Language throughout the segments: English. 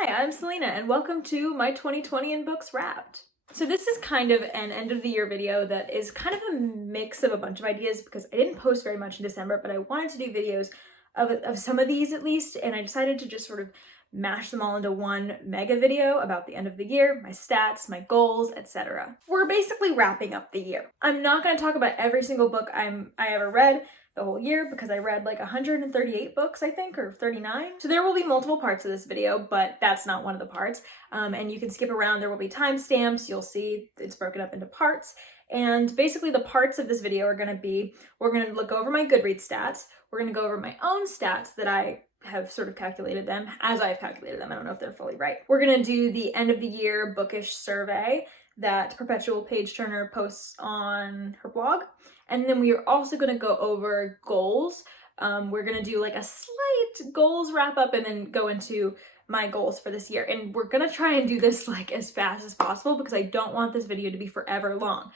Hi, I'm Selena, and welcome to my 2020 in Books Wrapped. So this is kind of an end of the year video that is kind of a mix of a bunch of ideas because I didn't post very much in December, but I wanted to do videos of some of these at least, and I decided to just sort of mash them all into one mega video about the end of the year, my stats, my goals, etc. We're basically wrapping up the year. I'm not going to talk about every single book I ever read the whole year because I read like 138 books, I think, or 39. So there will be multiple parts of this video, but that's not one of the parts. And you can skip around. There will be timestamps. You'll see it's broken up into parts. And basically the parts of this video are going to be, we're going to look over my Goodreads stats. We're going to go over my own stats that I have sort of calculated them as I've calculated them. I don't know if they're fully right. We're going to do the end of the year Bookish survey that Perpetual Page Turner posts on her blog. And then we are also going to go over goals. We're going to do like a slight goals wrap up and then go into my goals for this year. And we're going to try and do this like as fast as possible because I don't want this video to be forever long.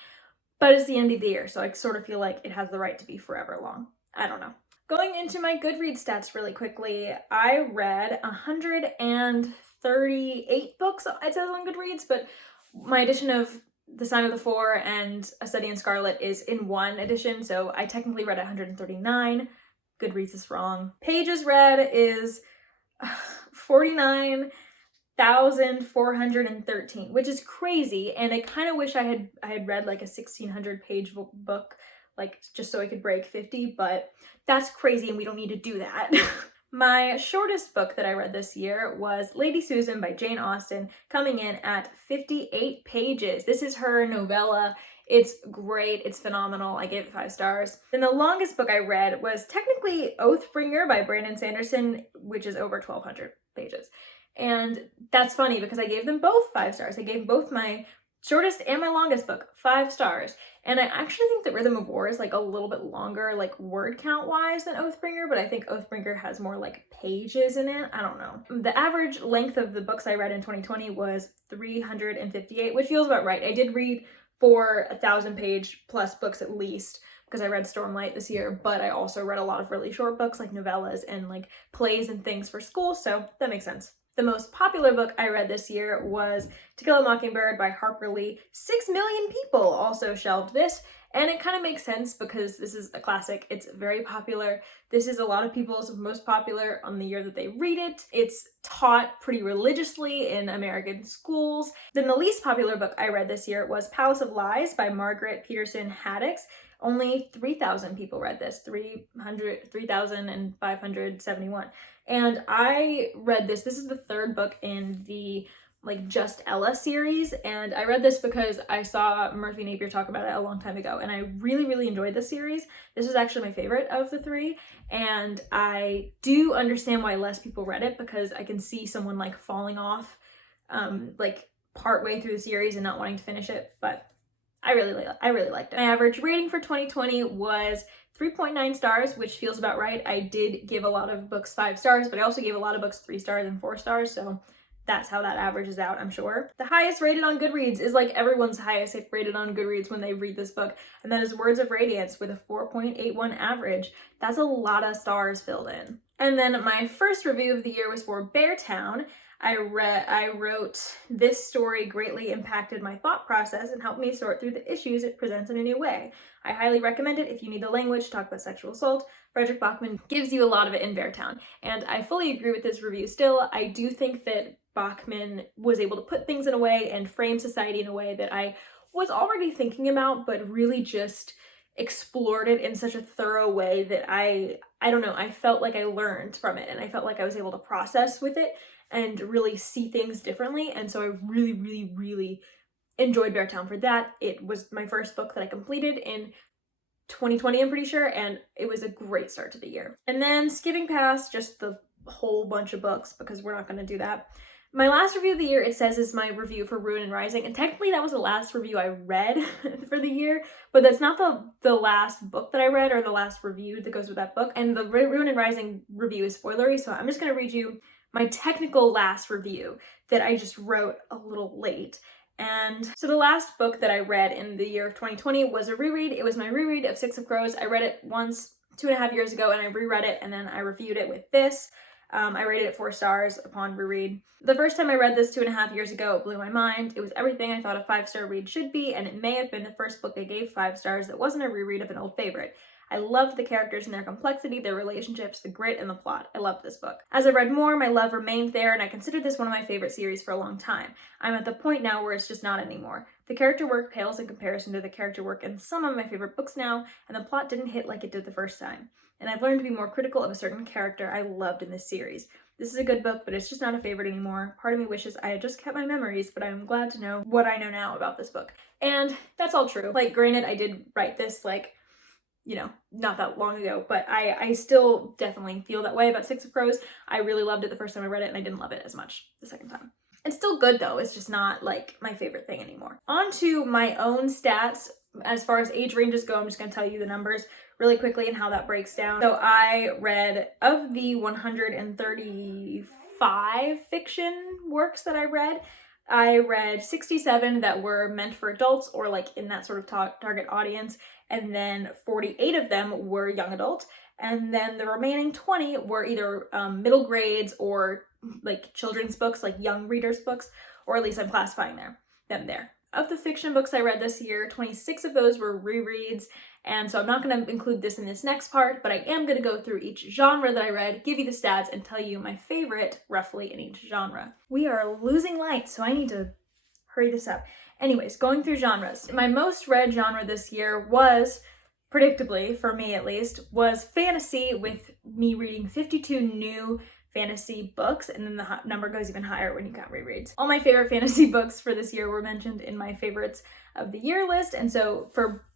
But it's the end of the year, so I sort of feel like it has the right to be forever long. I don't know. Going into my Goodreads stats really quickly, I read 138 books, it says on Goodreads, but my edition of The Sign of the Four and A Study in Scarlet is in one edition, so I technically read 139. Goodreads is wrong. Pages read is 49,413, which is crazy, and I kind of wish I had read like a 1,600 page book, like just so I could break 50, but that's crazy and we don't need to do that. My shortest book that I read this year was Lady Susan by Jane Austen, coming in at 58 pages. This is her novella. It's great. It's phenomenal. I gave it 5 stars. And the longest book I read was technically Oathbringer by Brandon Sanderson, which is over 1,200 pages. And that's funny because I gave them both 5 stars. I gave both my shortest and my longest book 5 stars. And I actually think that Rhythm of War is like a little bit longer, like word count wise, than Oathbringer, but I think Oathbringer has more like pages in it. I don't know. The average length of the books I read in 2020 was 358, which feels about right. I did read 1,000 page plus books at least because I read Stormlight this year, but I also read a lot of really short books like novellas and like plays and things for school, so that makes sense. The most popular book I read this year was To Kill a Mockingbird by Harper Lee. 6 million people also shelved this, and it kind of makes sense because this is a classic. It's very popular. This is a lot of people's most popular on the year that they read it. It's taught pretty religiously in American schools. Then the least popular book I read this year was Palace of Lies by Margaret Peterson Haddix. Only 3,000 people read this, 3,571. And I read this. This is the 3rd book in the like Just Ella series, and I read this because I saw Murphy Napier talk about it a long time ago, and I really, really enjoyed the series. This was actually my favorite of the 3, and I do understand why less people read it because I can see someone like falling off like partway through the series and not wanting to finish it, but I really liked it. My average rating for 2020 was 3.9 stars, which feels about right. I did give a lot of books 5 stars, but I also gave a lot of books 3 stars and 4 stars, so that's how that averages out, I'm sure. The highest rated on Goodreads is like everyone's highest rated on Goodreads when they read this book, and that is Words of Radiance with a 4.81 average. That's a lot of stars filled in. And then my first review of the year was for Beartown. I wrote, "This story greatly impacted my thought process and helped me sort through the issues it presents in a new way. I highly recommend it if you need the language to talk about sexual assault. Frederick Bachman gives you a lot of it in Beartown." And I fully agree with this review still. I do think that Bachman was able to put things in a way and frame society in a way that I was already thinking about, but really just explored it in such a thorough way that I don't know, I felt like I learned from it and I felt like I was able to process with it and really see things differently. And so I really, really, really enjoyed Beartown for that. It was my first book that I completed in 2020, I'm pretty sure, and it was a great start to the year. And then skipping past just the whole bunch of books because we're not going to do that. My last review of the year, it says, is my review for Ruin and Rising, and technically that was the last review I read for the year, but that's not the last book that I read or the last review that goes with that book, and the Ruin and Rising review is spoilery, so I'm just going to read you my technical last review that I just wrote a little late. And so the last book that I read in the year of 2020 was a reread. It was my reread of Six of Crows. I read it once 2.5 years ago and I reread it and then I reviewed it with this. I rated it 4 stars upon reread. The first time I read this 2.5 years ago, it blew my mind. It was everything I thought a 5-star read should be, and it may have been the first book I gave 5 stars that wasn't a reread of an old favorite. I loved the characters and their complexity, their relationships, the grit, and the plot. I loved this book. As I read more, my love remained there, and I considered this one of my favorite series for a long time. I'm at the point now where it's just not anymore. The character work pales in comparison to the character work in some of my favorite books now, and the plot didn't hit like it did the first time. And I've learned to be more critical of a certain character I loved in this series. This is a good book, but it's just not a favorite anymore. Part of me wishes I had just kept my memories, but I'm glad to know what I know now about this book. And that's all true. Like, granted, I did write this, like, you know, not that long ago, but I still definitely feel that way about Six of Crows. I really loved it the first time I read it, and I didn't love it as much the second time. It's still good though, it's just not like my favorite thing anymore. On to my own stats. As far as age ranges go, I'm just gonna tell you the numbers really quickly and how that breaks down. So I read, of the 135 fiction works that I read 67 that were meant for adults or like in that sort of target audience, and then 48 of them were young adult, and then the remaining 20 were either middle grades or like children's books, like young readers books, or at least I'm classifying them there. Of the fiction books I read this year, 26 of those were rereads, and so I'm not going to include this in this next part, but I am going to go through each genre that I read, give you the stats, and tell you my favorite roughly in each genre. We are losing light, so I need to hurry this up. Anyways, going through genres. My most read genre this year was, predictably, for me at least, was fantasy, with me reading 52 new fantasy books, and then the number goes even higher when you count rereads. All my favorite fantasy books for this year were mentioned in my favorites of the year list, and so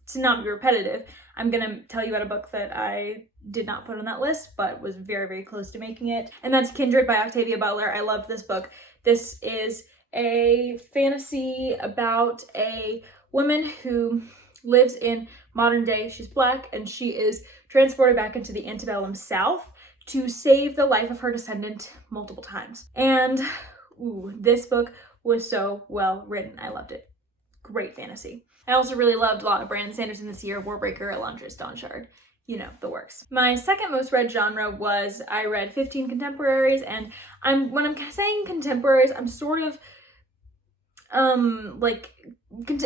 to not be repetitive, I'm gonna tell you about a book that I did not put on that list, but was very, very close to making it, and that's Kindred by Octavia Butler. I loved this book. This is a fantasy about a woman who lives in modern day. She's Black, and she is transported back into the antebellum South to save the life of her descendant multiple times. And this book was so well written. I loved it. Great fantasy. I also really loved a lot of Brandon Sanderson this year, Warbreaker, Elondris Dawnshard. You know, the works. My second most read genre was, I read 15 contemporaries, and when I'm saying contemporaries, I'm sort of like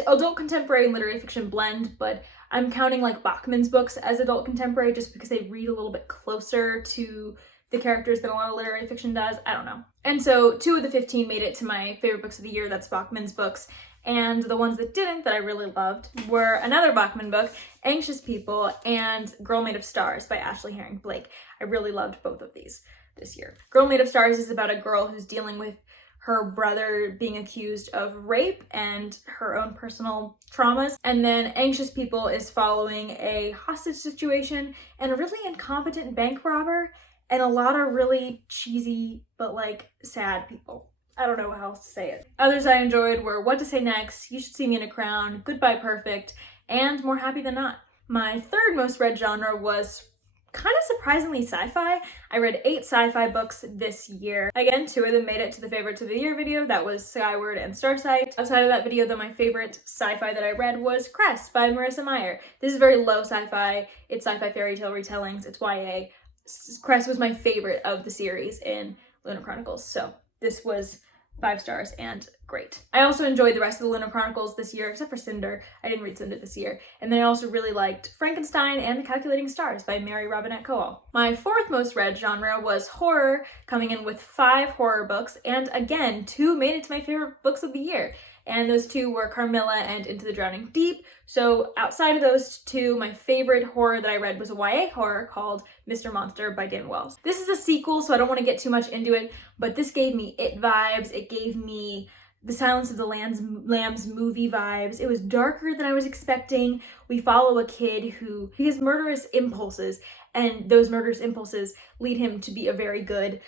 adult contemporary and literary fiction blend, but I'm counting like Bachman's books as adult contemporary just because they read a little bit closer to the characters than a lot of literary fiction does. I don't know. And so 2 of the 15 made it to my favorite books of the year. That's Bachman's books. And the ones that didn't, that I really loved, were another Bachman book, Anxious People, and Girl Made of Stars by Ashley Herring Blake. I really loved both of these this year. Girl Made of Stars is about a girl who's dealing with her brother being accused of rape and her own personal traumas. And then Anxious People is following a hostage situation and a really incompetent bank robber and a lot of really cheesy but like sad people. I don't know how else to say it. Others I enjoyed were What to Say Next, You Should See Me in a Crown, Goodbye Perfect, and More Happy Than Not. My third most read genre was kind of surprisingly sci-fi. I read 8 sci-fi books this year. Again, 2 of them made it to the favorites of the year video. That was Skyward and Starsight. Outside of that video, though, my favorite sci-fi that I read was Cress by Marissa Meyer. This is very low sci-fi. It's sci-fi fairy tale retellings. It's YA. Cress was my favorite of the series in Lunar Chronicles, so this was 5 stars and great. I also enjoyed the rest of the Lunar Chronicles this year, except for Cinder. I didn't read Cinder this year. And then I also really liked Frankenstein and The Calculating Stars by Mary Robinette Kowal. My fourth most read genre was horror, coming in with 5 horror books, and again, 2 made it to my favorite books of the year. And those 2 were Carmilla and Into the Drowning Deep. So outside of those 2, my favorite horror that I read was a YA horror called Mr. Monster by Dan Wells. This is a sequel, so I don't want to get too much into it, but this gave me It vibes. It gave me the Silence of the Lambs movie vibes. It was darker than I was expecting. We follow a kid who has murderous impulses, and those murderous impulses lead him to be a very good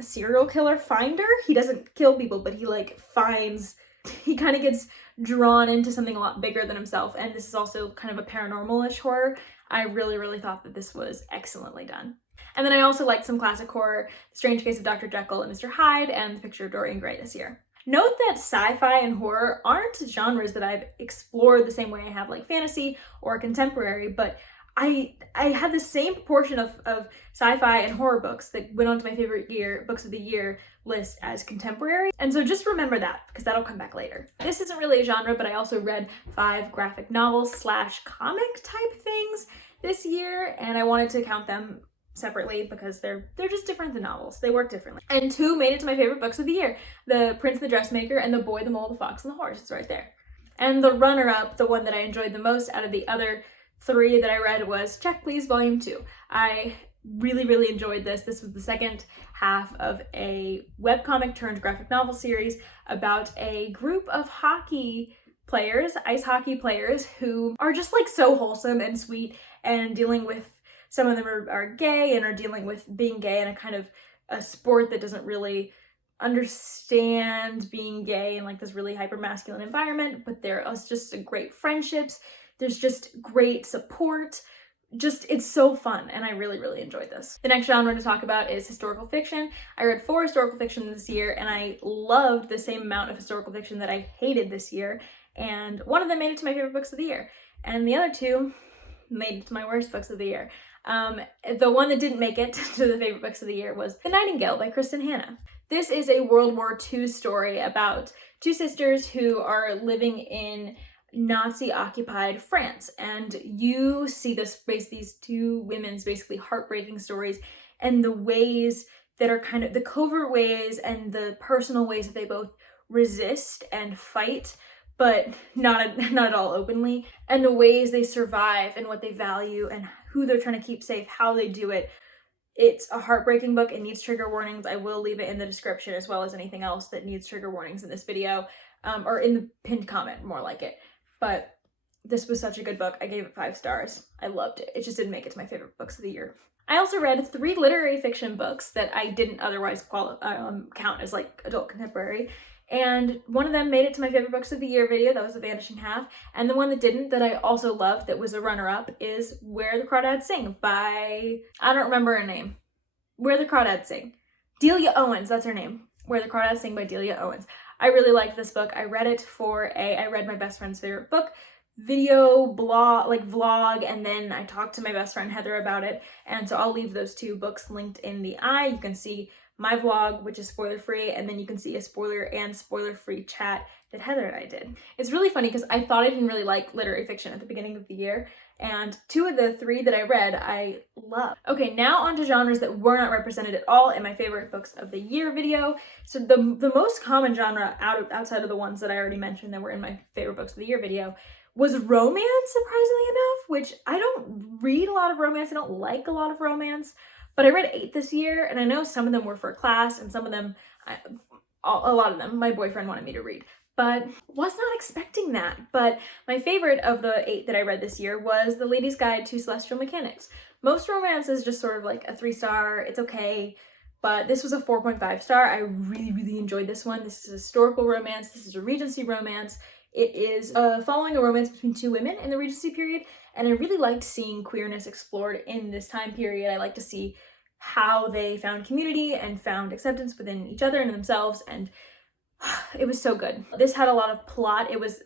serial killer finder. He doesn't kill people, but he like finds, he kind of gets drawn into something a lot bigger than himself, and this is also kind of a paranormal-ish horror. I really, really thought that this was excellently done. And then I also liked some classic horror, The Strange Case of Dr. Jekyll and Mr. Hyde, and The Picture of Dorian Gray this year. Note that sci-fi and horror aren't genres that I've explored the same way I have like fantasy or contemporary, but I had the same proportion of sci-fi and horror books that went onto my favorite books of the year list as contemporary. And so just remember that, because that'll come back later. This isn't really a genre, but I also read 5 graphic novels / comic type things this year, and I wanted to count them separately because they're just different than novels. They work differently. And 2 made it to my favorite books of the year: The Prince the Dressmaker and The Boy, the Mole, the Fox, and the Horse. It's right there. And the runner-up, the one that I enjoyed the most out of the other 3 that I read, was Check Please Volume 2. I really enjoyed this. This was the second half of a webcomic turned graphic novel series about a group of hockey players, ice hockey players, who are just like so wholesome and sweet, and dealing with, some of them are gay and are dealing with being gay in a kind of a sport that doesn't really understand being gay in like this really hyper masculine environment, but there are just great friendships. There's just great support. Just, it's so fun, and I really enjoyed this. The next genre to talk about is historical fiction. I read 4 historical fiction this year, and I loved the same amount of historical fiction that I hated this year, and one of them made it to my favorite books of the year, and the other 2 made it to my worst books of the year. The one that didn't make it to the favorite books of the year was The Nightingale by Kristen Hanna. This is a World War II story about 2 sisters who are living in Nazi-occupied France, and you see these 2 women's basically heartbreaking stories, and the ways that are kind of the covert ways and the personal ways that they both resist and fight, but not at all openly, and the ways they survive and what they value and who they're trying to keep safe, how they do it. It's a heartbreaking book. It needs trigger warnings. I will leave it in the description, as well as anything else that needs trigger warnings in this video, or in the pinned comment, more like it. But this was such a good book. I gave it 5 stars. I loved it. It just didn't make it to my favorite books of the year. I also read 3 literary fiction books that I didn't otherwise count as like adult contemporary. And one of them made it to my favorite books of the year video. That was The Vanishing Half. And the one that didn't, that I also loved, that was a runner-up, is Where the Crawdads Sing by, I don't remember her name. Where the Crawdads Sing. Delia Owens, that's her name. Where the Crawdads Sing by Delia Owens. I really liked this book. I read it for I read my best friend's favorite book video vlog, and then I talked to my best friend Heather about it. And so I'll leave those 2 books linked in the eye. You can see my vlog, which is spoiler free, and then you can see a spoiler and spoiler free chat that Heather and I did. It's really funny because I thought I didn't really like literary fiction at the beginning of the year, and 2 of the 3 that I read I love. Okay, now on to genres that were not represented at all in my favorite books of the year video. So the most common genre outside of the ones that I already mentioned that were in my favorite books of the year video was romance, surprisingly enough, which I don't read a lot of romance. I don't like a lot of romance. But I read 8 this year, and I know some of them were for class, and some of them, a lot of them, my boyfriend wanted me to read. But was not expecting that. But my favorite of the 8 that I read this year was The Lady's Guide to Celestial Mechanics. Most romance is just sort of like a 3-star, it's okay, but this was a 4.5 star. I really enjoyed this one. This is a historical romance. This is a Regency romance. It is following a romance between 2 women in the Regency period, and I really liked seeing queerness explored in this time period. I like to see how they found community and found acceptance within each other and themselves, and it was so good. This had a lot of plot. It was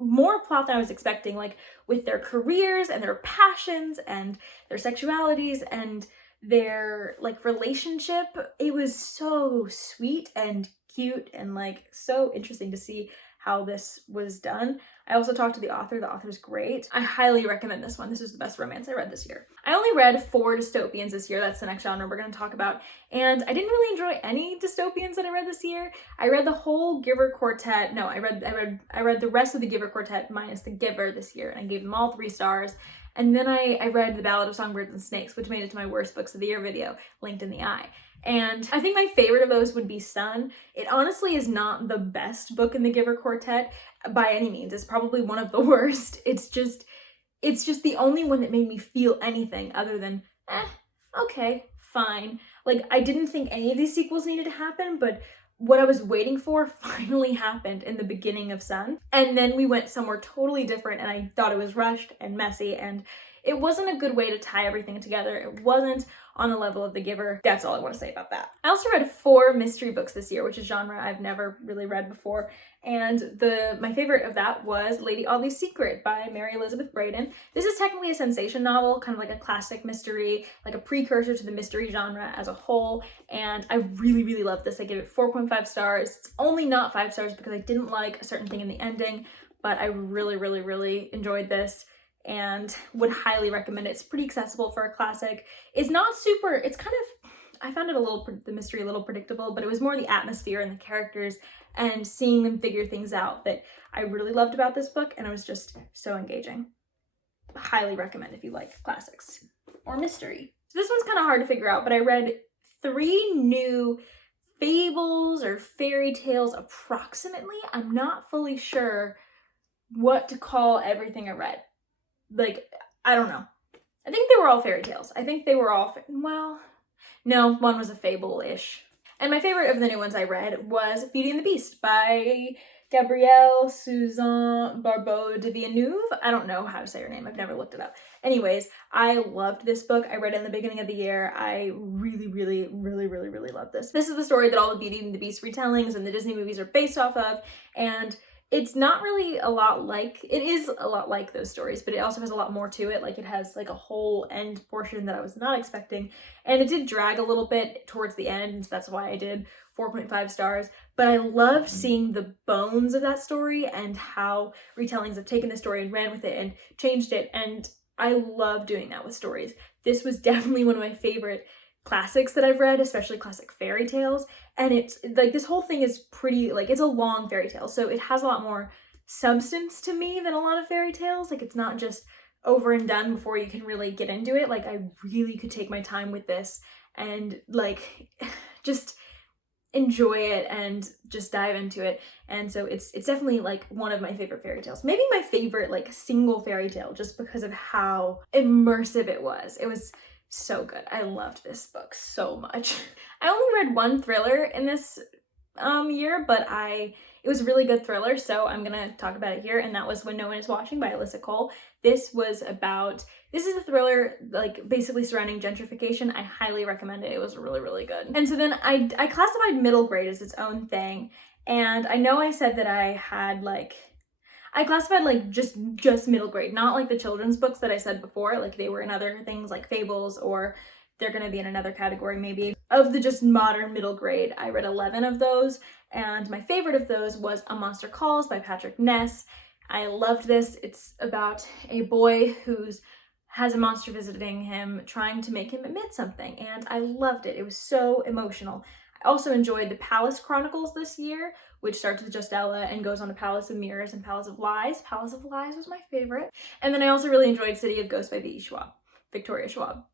more plot than I was expecting, like with their careers and their passions and their sexualities and their like relationship. It was so sweet and cute and like so interesting to see how this was done. I also talked to the author. The author's great. I highly recommend this one. This is the best romance I read this year. I only read 4 dystopians this year. That's the next genre we're going to talk about. And I didn't really enjoy any dystopians that I read this year. I read the whole Giver Quartet. No, I read the rest of the Giver Quartet minus the Giver this year, and I gave them all 3 stars. And then I read The Ballad of Songbirds and Snakes, which made it to my worst books of the year video, linked in the eye. And I think my favorite of those would be Sun. It honestly is not the best book in the Giver Quartet by any means. It's probably one of the worst. It's just the only one that made me feel anything other than, okay, fine. Like, I didn't think any of these sequels needed to happen, but what I was waiting for finally happened in the beginning of Sun. And then we went somewhere totally different, and I thought it was rushed and messy, and it wasn't a good way to tie everything together. It wasn't on the level of The Giver. That's all I want to say about that. I also read 4 mystery books this year, which is genre I've never really read before. And my favorite of that was Lady Audley's Secret by Mary Elizabeth Braden. This is technically a sensation novel, kind of like a classic mystery, like a precursor to the mystery genre as a whole. And I really, really love this. I give it 4.5 stars. It's only not 5 stars because I didn't like a certain thing in the ending, but I really, really, really enjoyed this and would highly recommend it. It's pretty accessible for a classic. It's not super, it's kind of, I found it the mystery a little predictable, but it was more the atmosphere and the characters and seeing them figure things out that I really loved about this book, and it was just so engaging. Highly recommend if you like classics or mystery. So this one's kind of hard to figure out, but I read 3 new fables or fairy tales approximately. I'm not fully sure what to call everything I read. Like, I don't know. I think they were all fairy tales. I think they were all, well, no, one was a fable-ish. And my favorite of the new ones I read was Beauty and the Beast by Gabrielle Suzanne Barbeau de Villeneuve. I don't know how to say her name. I've never looked it up. Anyways, I loved this book. I read it in the beginning of the year. I really, really, really, really, really love this. This is the story that all the Beauty and the Beast retellings and the Disney movies are based off of. And it's not really a lot like, it is a lot like those stories, but it also has a lot more to it. Like, it has like a whole end portion that I was not expecting. And it did drag a little bit towards the end, so that's why I did 4.5 stars. But I loved seeing the bones of that story and how retellings have taken the story and ran with it and changed it. And I love doing that with stories. This was definitely one of my favorite classics that I've read, especially classic fairy tales. And it's like, this whole thing is pretty, like, it's a long fairy tale, so it has a lot more substance to me than a lot of fairy tales. Like, it's not just over and done before you can really get into it. Like, I really could take my time with this and like just enjoy it and just dive into it. And so it's definitely like one of my favorite fairy tales. Maybe my favorite like single fairy tale, just because of how immersive it was. It was so good. I loved this book so much. I only read 1 thriller in this year, but it was a really good thriller, so I'm gonna talk about it here, and that was When No One Is Watching by Alyssa Cole. This is a thriller like basically surrounding gentrification. I highly recommend it. It was really, really good. And so then I classified middle grade as its own thing, and I know I said that I classified like just middle grade, not like the children's books that I said before, like they were in other things like fables, or they're gonna be in another category maybe. Of the just modern middle grade, I read 11 of those, and my favorite of those was A Monster Calls by Patrick Ness. I loved this. It's about a boy who has a monster visiting him, trying to make him admit something, and I loved it. It was so emotional. I also enjoyed The Palace Chronicles this year, which starts with just Ella and goes on to Palace of Mirrors and Palace of Lies. Palace of Lies was my favorite. And then I also really enjoyed City of Ghosts by Victoria Schwab,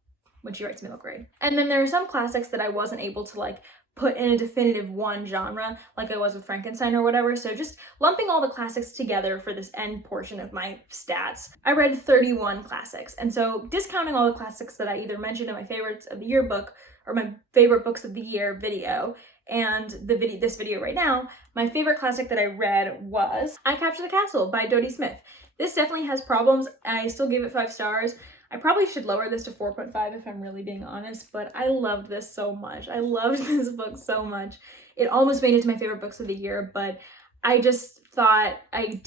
when she writes middle grade. And then there are some classics that I wasn't able to like put in a definitive one genre, like I was with Frankenstein or whatever. So just lumping all the classics together for this end portion of my stats, I read 31 classics. And so discounting all the classics that I either mentioned in my favorites of the year book or my favorite books of the year video, and this video right now, my favorite classic that I read was I Capture the Castle by Dodie Smith. This definitely has problems. I still gave it 5 stars. I probably should lower this to 4.5 if I'm really being honest, but I loved this so much. I loved this book so much. It almost made it to my favorite books of the year, but I just thought I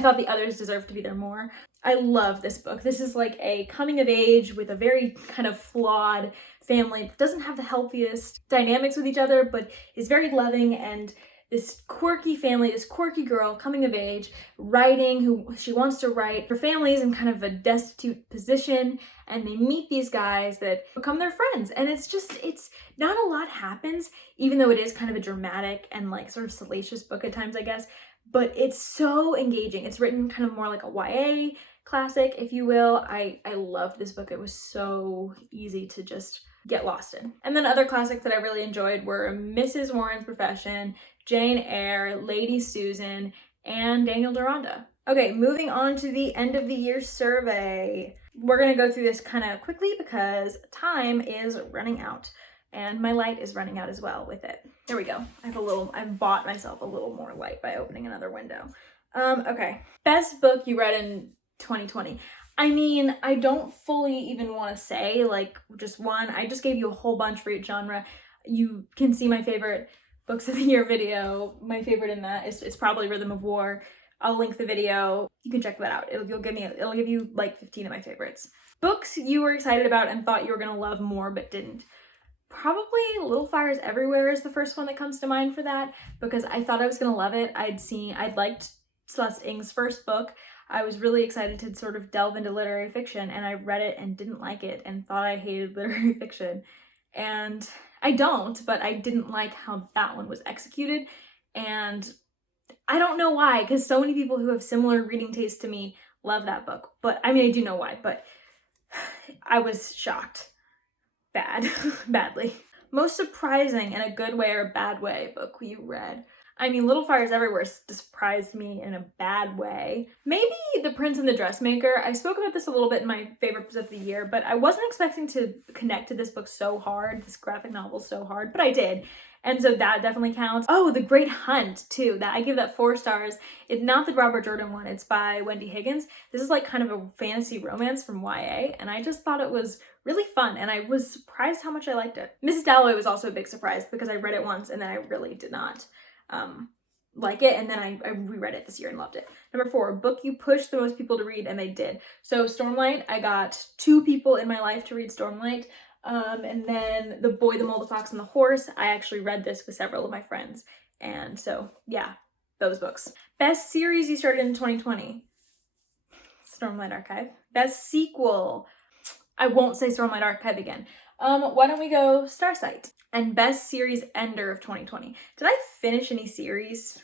thought the others deserved to be there more. I love this book. This is like a coming of age with a very kind of flawed family. It doesn't have the healthiest dynamics with each other, but is very loving, and this quirky family, this quirky girl coming of age, writing, who she wants to write. Her family's in kind of a destitute position, and they meet these guys that become their friends. And it's not a lot happens, even though it is kind of a dramatic and like sort of salacious book at times, I guess, but it's so engaging. It's written kind of more like a YA classic, if you will. I loved this book. It was so easy to just get lost in. And then other classics that I really enjoyed were Mrs. Warren's Profession, Jane Eyre, Lady Susan, and Daniel Deronda. Okay, moving on to the end of the year survey. We're gonna go through this kind of quickly because time is running out, and my light is running out as well with it. There we go. I've bought myself a little more light by opening another window. Okay. Best book you read in 2020. I mean, I don't fully even want to say like just one. I just gave you a whole bunch for each genre. You can see my favorite books of the year video. My favorite in that is probably Rhythm of War. I'll link the video. You can check that out. It'll give you like 15 of my favorites. Books you were excited about and thought you were gonna love more but didn't. Probably Little Fires Everywhere is the first one that comes to mind for that, because I thought I was gonna love it. I'd liked Celeste Ng's first book. I was really excited to sort of delve into literary fiction, and I read it and didn't like it and thought I hated literary fiction. And I don't, but I didn't like how that one was executed. And I don't know why, because so many people who have similar reading tastes to me love that book. But I mean, I do know why, but I was shocked. Badly. Most surprising in a good way or a bad way book you read. I mean, Little Fires Everywhere surprised me in a bad way. Maybe The Prince and the Dressmaker. I spoke about this a little bit in my favorites of the year, but I wasn't expecting to connect to this book so hard, this graphic novel so hard, but I did. And so that definitely counts. Oh, The Great Hunt, too. That I give that 4 stars. It's not the Robert Jordan one. It's by Wendy Higgins. This is like kind of a fantasy romance from YA, and I just thought it was really fun, and I was surprised how much I liked it. Mrs. Dalloway was also a big surprise because I read it once and then I really did not like it, and then I reread it this year and loved it. Number 4, book you pushed the most people to read, and they did. So Stormlight, I got 2 people in my life to read Stormlight. And then The Boy, the Mole, the Fox, and the Horse, I actually read this with several of my friends. And so, yeah, those books. Best series you started in 2020? Stormlight Archive. Best sequel? I won't say Stormlight Archive again. Why don't we go Starsight? And best series ender of 2020. Did I finish any series?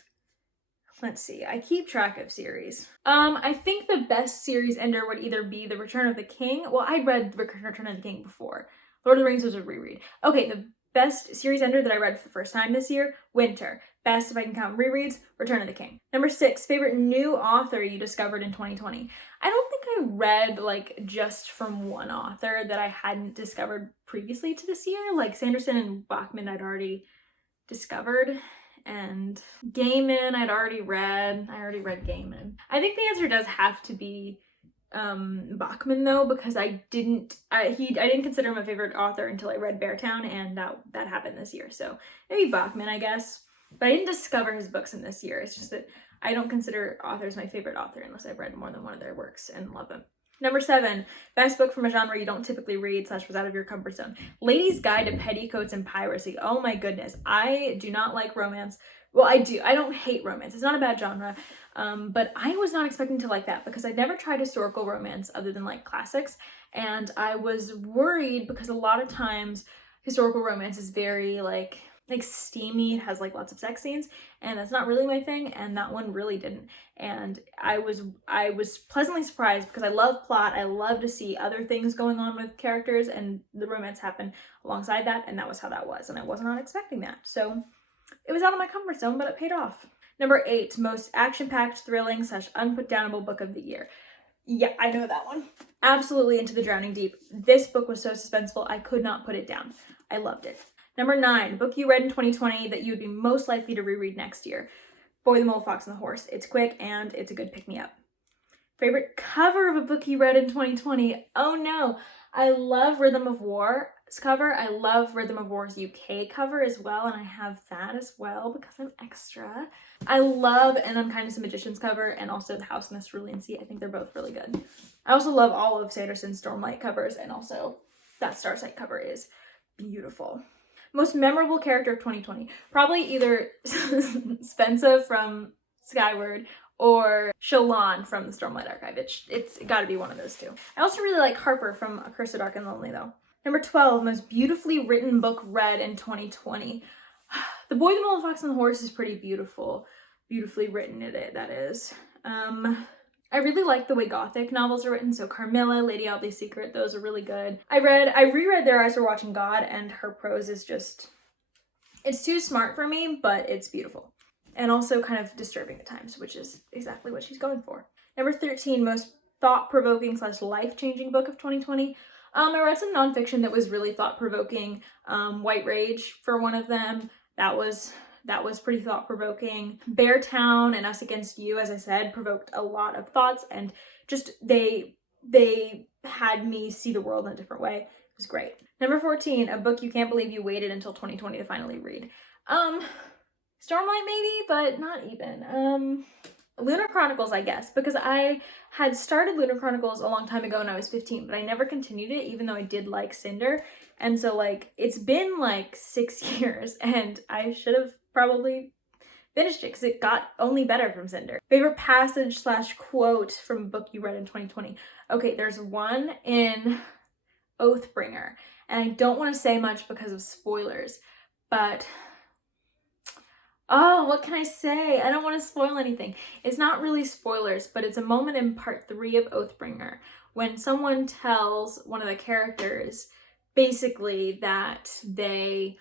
Let's see, I keep track of series. I think the best series ender would either be The Return of the King. Well, I read Return of the King before. Lord of the Rings was a reread. Okay, the best series ender that I read for the first time this year, Winter. Best, if I can count rereads, Return of the King. Number 6, favorite new author you discovered in 2020. I don't think I read like just from one author that I hadn't discovered previously to this year. Like Sanderson and Bachman I'd already discovered. And Gaiman I'd already read. I already read Gaiman. I think the answer does have to be Bachman though, because I didn't consider him my favorite author until I read Beartown, and that happened this year. So maybe Bachman, I guess. But I didn't discover his books in this year. It's just that I don't consider authors my favorite author unless I've read more than one of their works and love them. Number 7, best book from a genre you don't typically read / was out of your comfort zone. Ladies' Guide to Petticoats and Piracy. Oh my goodness. I do not like romance. Well, I do. I don't hate romance. It's not a bad genre. But I was not expecting to like that because I'd never tried historical romance other than like classics. And I was worried because a lot of times historical romance is very like steamy. It has like lots of sex scenes, and that's not really my thing, and that one really didn't. And I was pleasantly surprised because I love plot. I love to see other things going on with characters, and the romance happened alongside that, and that was how that was, and I was not expecting that. So it was out of my comfort zone, but it paid off. Number 8, most action-packed, thrilling / unputdownable book of the year. Yeah, I know that one. Absolutely Into the Drowning Deep. This book was so suspenseful, I could not put it down. I loved it. Number 9, book you read in 2020 that you would be most likely to reread next year. Boy, the Mole, Fox, and the Horse. It's quick and it's a good pick-me-up. Favorite cover of a book you read in 2020? Oh no, I love Rhythm of War's cover. I love Rhythm of War's UK cover as well, and I have that as well because I'm extra. I love An Unkindness of Magician's cover and also The House in the Cerulean Sea. I think they're both really good. I also love all of Sanderson's Stormlight covers, and also that Starsight cover is beautiful. Most memorable character of 2020. Probably either Spensa from Skyward or Shallan from the Stormlight Archive. It's got to be one of those two. I also really like Harper from A Curse of Dark and Lonely though. Number 12, most beautifully written book read in 2020. The Boy, the Mole, the Fox, and the Horse is pretty beautiful. Beautifully written, that is. I really like the way Gothic novels are written, so Carmilla, Lady Audley's Secret, those are really good. I reread Their Eyes Were Watching God, and her prose is just, it's too smart for me, but it's beautiful. And also kind of disturbing at times, which is exactly what she's going for. Number 13, most thought-provoking / life-changing book of 2020. I read some nonfiction that was really thought-provoking. White Rage for one of them. That was pretty thought-provoking. Beartown and Us Against You, as I said, provoked a lot of thoughts, and just they they had me see the world in a different way. It was great. Number 14, a book you can't believe you waited until 2020 to finally read. Stormlight maybe, but not even. Lunar Chronicles, I guess, because I had started Lunar Chronicles a long time ago when I was 15, but I never continued it, even though I did like Cinder. And so, like, it's been like 6 years, and I should have probably finished it because it got only better from Cinder. Favorite passage / quote from a book you read in 2020. Okay, there's one in Oathbringer, and I don't want to say much because of spoilers, but oh, what can I say? I don't want to spoil anything. It's not really spoilers, but it's a moment in part 3 of Oathbringer when someone tells one of the characters basically that they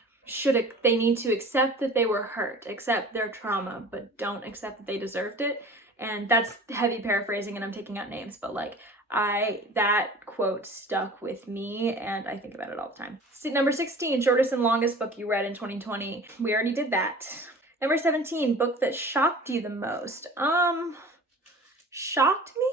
need to accept that they were hurt, accept their trauma, but don't accept that they deserved it. And that's heavy paraphrasing and I'm taking out names, but like that quote stuck with me and I think about it all the time. Number 16, shortest and longest book you read in 2020. We already did that. Number 17, book that shocked you the most. Shocked me?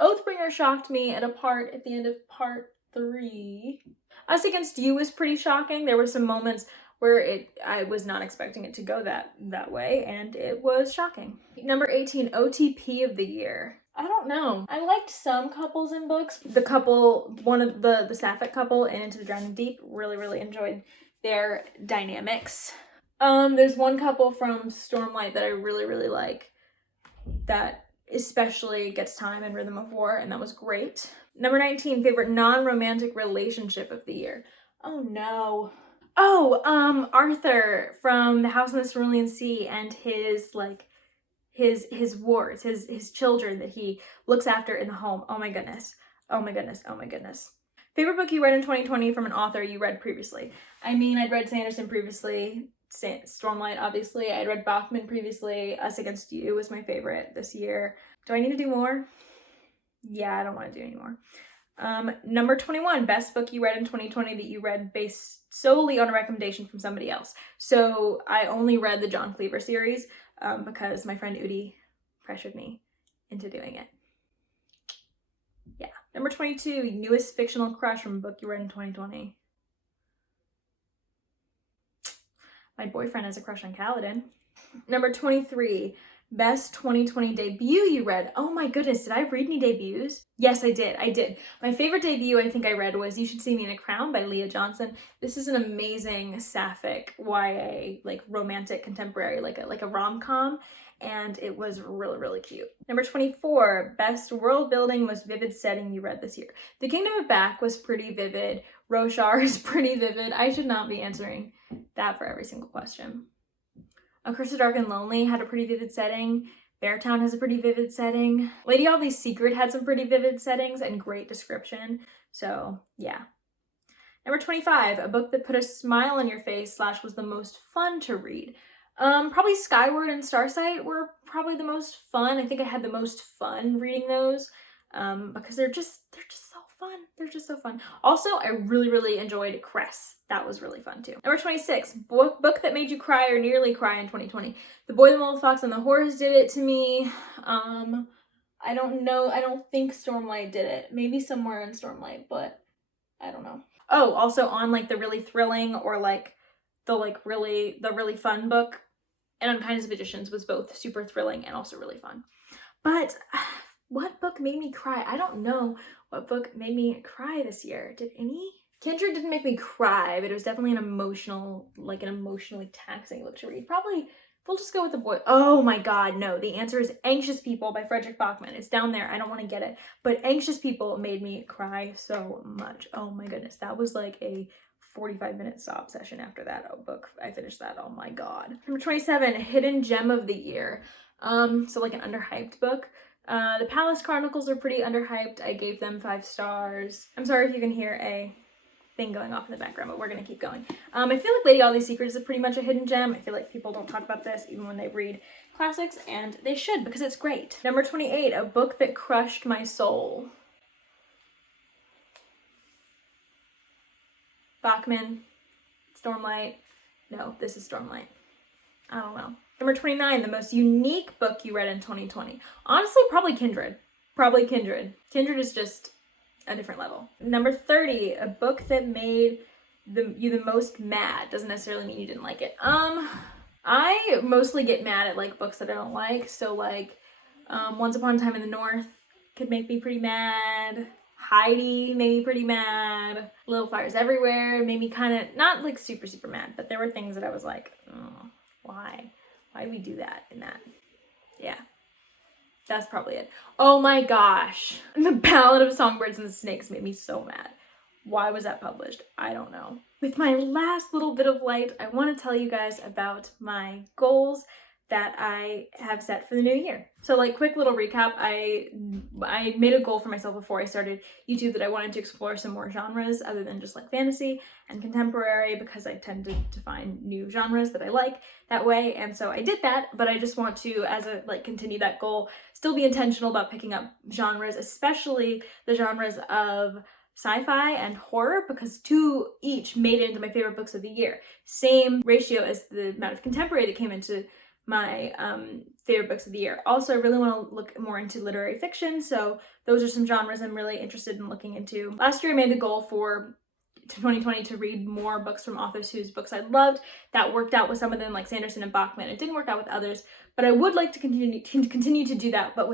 Oathbringer shocked me at the end of part 3. Us Against You was pretty shocking. There were some moments where I was not expecting it to go that way, and it was shocking. Number 18, OTP of the year. I don't know. I liked some couples in books. One of the Sapphic couple in Into the Drowning Deep, really enjoyed their dynamics. There's one couple from Stormlight that I really like that especially gets time and Rhythm of War, and that was great. Number 19, favorite non-romantic relationship of the year. Oh no. Oh, Arthur from The House on the Cerulean Sea and his wards, his children that he looks after in the home. Oh my goodness. Favorite book you read in 2020 from an author you read previously. I mean, I'd read Sanderson previously, Stormlight obviously, I'd read Bachman previously, Us Against You was my favorite this year. Do I need to do more? Yeah, I don't want to do any more. Number 21, best book you read in 2020 that you read based solely on a recommendation from somebody else. So I only read the John Cleaver series because my friend Udi pressured me into doing it. Yeah. Number 22, newest fictional crush from a book you read in 2020. My boyfriend has a crush on Kaladin. Number 23, best 2020 debut you read. Oh my goodness, did I read any debuts? Yes, I did. My favorite debut I think I read was You Should See Me in a Crown by Leah Johnson. This is an amazing sapphic YA, like romantic contemporary, like a rom-com, and it was really cute. Number 24, best world building, most vivid setting you read this year. The Kingdom of Back was pretty vivid. Roshar is pretty vivid. I should not be answering that for every single question. A Curse of Dark and Lonely had a pretty vivid setting. Beartown has a pretty vivid setting. Lady Audley's Secret had some pretty vivid settings and great description. So, yeah. Number 25, a book that put a smile on your face / was the most fun to read. Probably Skyward and Starsight were probably the most fun. I think I had the most fun reading those because they're just so fun. They're just so fun. Also, I really enjoyed Cress. That was really fun too. Number 26, book that made you cry or nearly cry in 2020. The Boy, the Mole, the Fox, and the Horse did it to me. I don't know. I don't think Stormlight did it. Maybe somewhere in Stormlight, but I don't know. Oh, also on like the really thrilling or like the really fun book, and Unkindness of Magicians was both super thrilling and also really fun. But what book made me cry? I don't know what book made me cry this year. Did any? Kindred didn't make me cry, but it was definitely an emotionally taxing book to read. Probably, we'll just go with The Boy. Oh my god, no. The answer is Anxious People by Frederick Bachman. It's down there. I don't want to get it. But Anxious People made me cry so much. Oh my goodness. That was like a 45-minute sob session after that book. I finished that. Oh my god. Number 27, Hidden Gem of the Year. So like an underhyped book. The Palace Chronicles are pretty underhyped. I gave them 5 stars. I'm sorry if you can hear a thing going off in the background, but we're gonna keep going. I feel like Lady Audley's Secret is pretty much a hidden gem. I feel like people don't talk about this even when they read classics, and they should because it's great. Number 28, a book that crushed my soul. Bachman, Stormlight. No, this is Stormlight. I don't know. Number 29, the most unique book you read in 2020. Honestly, probably Kindred. Probably Kindred. Kindred is just a different level. Number 30, a book that made you the most mad. Doesn't necessarily mean you didn't like it. I mostly get mad at like books that I don't like. So like Once Upon a Time in the North could make me pretty mad. Heidi made me pretty mad. Little Fires Everywhere made me kind of, not like super, super mad, but there were things that I was like, oh, why? Why did we do that in that? Yeah. That's probably it. Oh my gosh. The Ballad of Songbirds and Snakes made me so mad. Why was that published? I don't know. With my last little bit of light, I want to tell you guys about my goals that I have set for the new year. So like quick little recap, I made a goal for myself before I started YouTube that I wanted to explore some more genres other than just like fantasy and contemporary, because I tended to find new genres that I like that way. And so I did that, but I just want to, as a like continue that goal, still be intentional about picking up genres, especially the genres of sci-fi and horror, because two each made it into my favorite books of the year. Same ratio as the amount of contemporary that came into my favorite books of the year. Also, I really want to look more into literary fiction, so those are some genres I'm really interested in looking into. Last year I made the goal for 2020 to read more books from authors whose books I loved. That worked out with some of them, like Sanderson and Bachman. It didn't work out with others, but I would like to continue to do that, but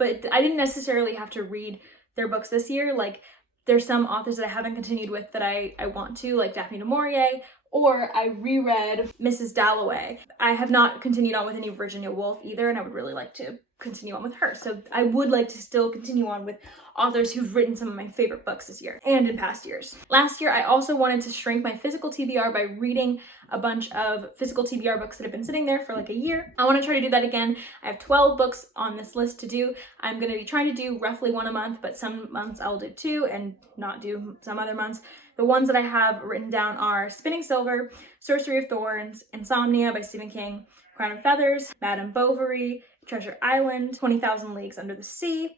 I didn't necessarily have to read their books this year. Like there's some authors that I haven't continued with that I want to, like Daphne du Maurier, or I reread Mrs. Dalloway. I have not continued on with any Virginia Woolf either, and I would really like to continue on with her. So I would like to still continue on with authors who've written some of my favorite books this year and in past years. Last year, I also wanted to shrink my physical TBR by reading a bunch of physical TBR books that have been sitting there for like a year. I want to try to do that again. I have 12 books on this list to do. I'm going to be trying to do roughly one a month, but some months I'll do two and not do some other months. The ones that I have written down are Spinning Silver, Sorcery of Thorns, Insomnia by Stephen King, Crown of Feathers, Madame Bovary, Treasure Island, 20,000 Leagues Under the Sea,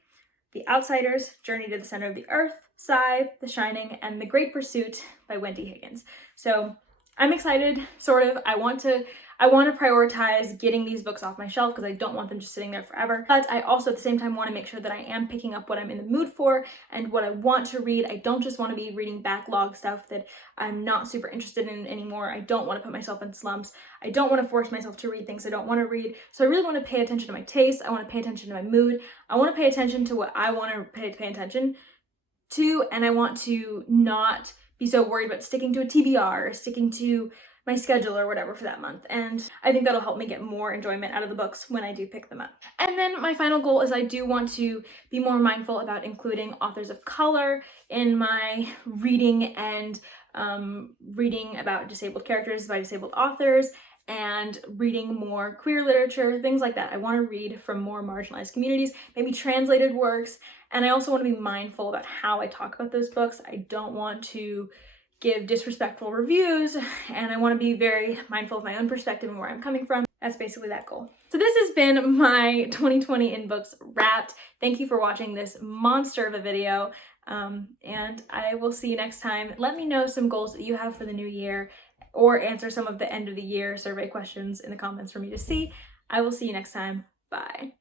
The Outsiders, Journey to the Center of the Earth, Scythe, The Shining, and The Great Pursuit by Wendy Higgins. So I'm excited, sort of. I want to prioritize getting these books off my shelf because I don't want them just sitting there forever. But I also at the same time want to make sure that I am picking up what I'm in the mood for and what I want to read. I don't just want to be reading backlog stuff that I'm not super interested in anymore. I don't want to put myself in slumps. I don't want to force myself to read things I don't want to read. So I really want to pay attention to my taste. I want to pay attention to my mood. I want to pay attention to what I want to pay attention to, and I want to not be so worried about sticking to a TBR or sticking to my schedule or whatever for that month. And I think that'll help me get more enjoyment out of the books when I do pick them up. And then my final goal is I do want to be more mindful about including authors of color in my reading and reading about disabled characters by disabled authors and reading more queer literature, things like that. I want to read from more marginalized communities, maybe translated works, and I also want to be mindful about how I talk about those books. I don't want to give disrespectful reviews, and I want to be very mindful of my own perspective and where I'm coming from. That's basically that goal. So this has been my 2020 in books wrapped. Thank you for watching this monster of a video, and I will see you next time. Let me know some goals that you have for the new year, or answer some of the end of the year survey questions in the comments for me to see. I will see you next time. Bye.